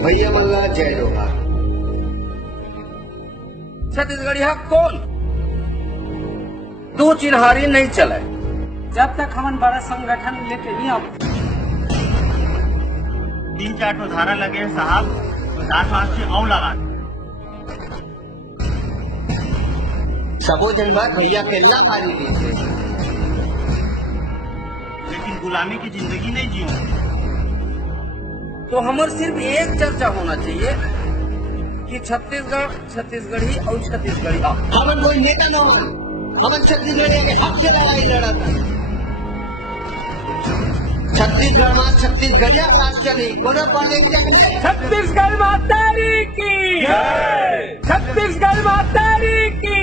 भैया मल्ला जय जोहार। छत्तीसगढ़ी हक कौन दो चिन्हारी नहीं चले जब तक हमन बड़ा संगठन लेके नहीं आओ। 3-4 तो धारा लगे साहब, तो 10 से और लगा। सबो जनबाद भैया के अल्लाह बारी दी, लेकिन गुलामी की जिंदगी नहीं जियो। तो हमार सिर्फ एक चर्चा होना चाहिए कि छत्तीसगढ़ छत्तीसगढ़ी और छत्तीसगढ़ी हमन कोई नेता न हो, हमन छत्तीसगढ़ के हक से लड़ाई लड़ा था। छत्तीसगढ़ में छत्तीसगढ़िया राज चली कोनो पाले छत्तीसगढ़ माता की, छत्तीसगढ़ माता की।